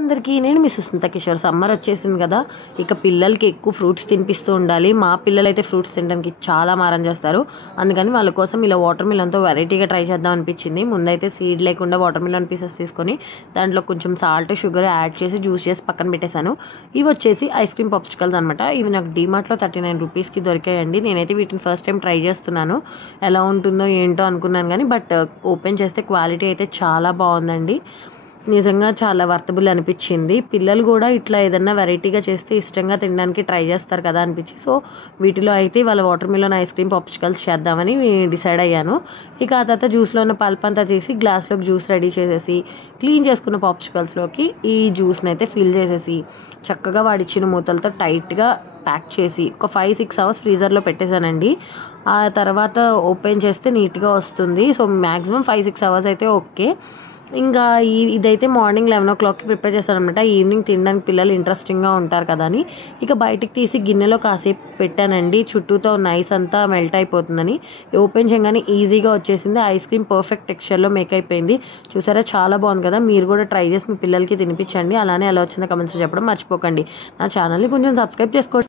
అందరికీ నేను మీ సుస్మిత కిషోర్. సమ్మర్ వచ్చేసింది కదా, ఇక పిల్లలకి ఎక్కువ ఫ్రూట్స్ తినిపిస్తూ ఉండాలి. మా పిల్లలైతే ఫ్రూట్స్ తినడానికి చాలా మారం చేస్తారు. అందుకని వాళ్ళ కోసం ఇలా వాటర్ మిలన్తో వెరైటీగా ట్రై చేద్దాం అనిపించింది. ముందైతే సీడ్ లేకుండా వాటర్ మిలన్ పీసెస్ తీసుకొని దాంట్లో కొంచెం సాల్ట్, షుగర్ యాడ్ చేసి జ్యూస్ చేసి పక్కన పెట్టేశాను. ఇవి వచ్చేసి ఐస్ క్రీమ్ పాప్సికల్స్ అనమాట. ఇవి నాకు డీమార్ట్లో 39 రూపీస్కి దొరికాయండి. నేనైతే వీటిని ఫస్ట్ టైం ట్రై చేస్తున్నాను. ఎలా ఉంటుందో ఏంటో అనుకున్నాను కానీ ఓపెన్ చేస్తే క్వాలిటీ అయితే చాలా బాగుందండి. నిజంగా చాలా వర్తబుల్ అనిపించింది. పిల్లలు కూడా ఇట్లా ఏదన్నా వెరైటీగా చేస్తే ఇష్టంగా తినడానికి ట్రై చేస్తారు కదా అనిపించి, సో వీటిలో అయితే వాళ్ళ water melon ice cream popsicles చేద్దామని డిసైడ్ అయ్యాను. ఇక ఆ తర్వాత జ్యూస్లో ఉన్న పల్ప్ అంతా తీసి గ్లాస్లోకి జ్యూస్ రెడీ చేసేసి క్లీన్ చేసుకున్న పాప్సికల్స్లోకి ఈ జ్యూస్ని అయితే ఫిల్ చేసేసి చక్కగా వాడిచ్చిన మూతలతో టైట్గా ప్యాక్ చేసి ఒక 5-6 అవర్స్ ఫ్రీజర్లో పెట్టేశానండి. ఆ తర్వాత ఓపెన్ చేస్తే నీట్గా వస్తుంది. సో మ్యాక్సిమం 5-6 అవర్స్ అయితే ఓకే. ఇంకా ఇదైతే మార్నింగ్ 11 o'clockకి ప్రిపేర్ చేస్తాను అనమాట. ఈవినింగ్ తినడానికి పిల్లలు ఇంట్రెస్టింగ్గా ఉంటారు కదా అని ఇక బయటికి తీసి గిన్నెలో కాసేపు పెట్టానండి. చుట్టూతో ఉన్న ఐస్ అంతా మెల్ట్ అయిపోతుందని. ఓపెన్ చేయగానే ఈజీగా వచ్చేసింది. ఐస్ క్రీమ్ పర్ఫెక్ట్ టెక్స్చర్లో మేక్ అయిపోయింది. చూసారా, చాలా బాగుంది కదా. మీరు కూడా ట్రై చేసి మీ పిల్లలకి తినిపించండి. అలానే ఎలా వచ్చిందో కమెంట్స్లో చెప్పడం మర్చిపోకండి. నా ఛానల్ని కొంచెం సబ్స్క్రైబ్ చేసుకోండి.